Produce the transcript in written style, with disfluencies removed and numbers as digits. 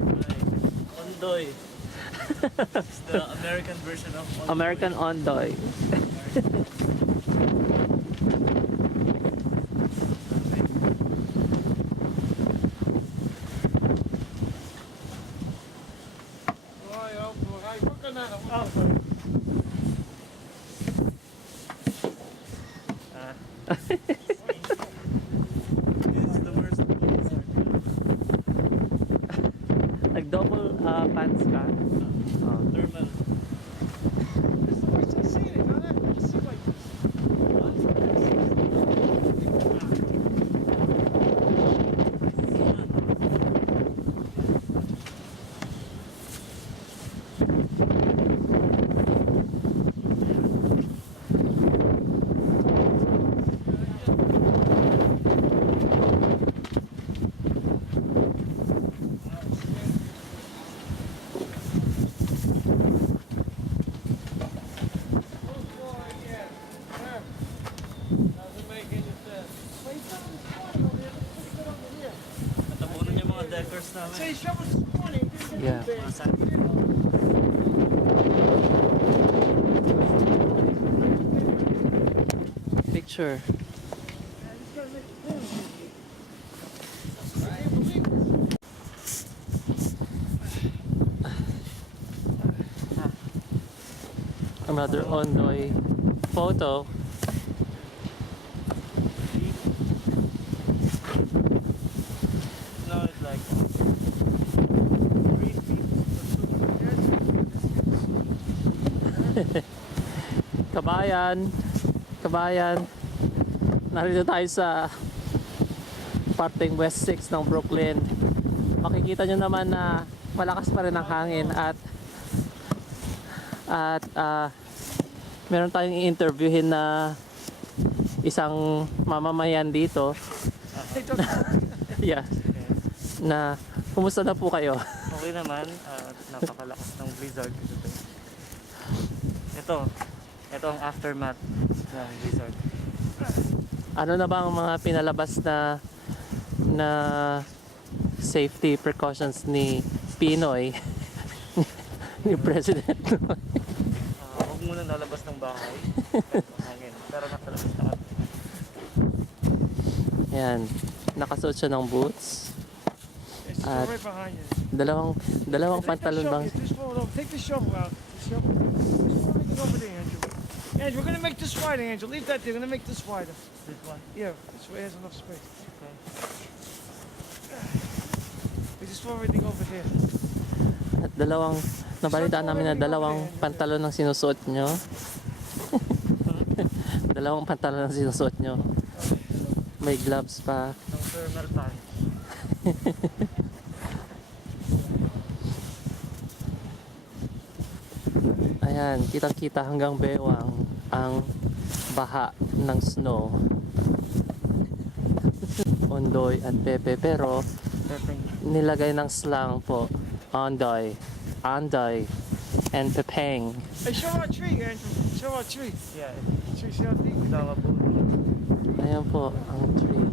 Ondoy. It's the American version of Ondoy. American Ondoy. It's the worst blizzard. Nag-double pants ka? Thermal. Natabunan yung mga deckers namin. Yeah. Picture. Another Ondoy photo. No, it's like 3 feet. Kabayan, kabayan. Narito tayo sa parteng West 6 ng Brooklyn. Makikita nyo naman na malakas pa rin ang hangin at meron tayong i-interviewin na isang mamamayan dito. Yeah. Na kumusta na po kayo? Okay naman, napakalakas ng blizzard. Ito ang aftermath ng blizzard. Ano na ba ang mga pinalabas na safety precautions ni Pinoy ni President? Huwag muna nalabas ng bahay. Hangin. Pero nakalabas na kami. Yan, nakasuot siya ng boots at dalawang pantalon bang. Take the shovel out. The shovel. Just over there, Andrew. Andrew, we're gonna make this wider, Andrew. Leave that there. We're gonna make this wider. This one. Yeah, this way has enough space. Okay. We just throw everything over here. At nabalitaan namin na dalawang pantalon ang sinusuot nyo. Dalawang pantalon ang sinusuot nyo. May gloves pa. Ng thermal pants. Ayan, kitang-kita hanggang bewang ang baha ng snow. Ondoy at Pepe, pero nilagay ng slang po. Ondoy, Andoy, and Pepeng. Hey, show our tree, Andrew. Show our tree. Yeah, See how deep? it's our Ayan po ang tree.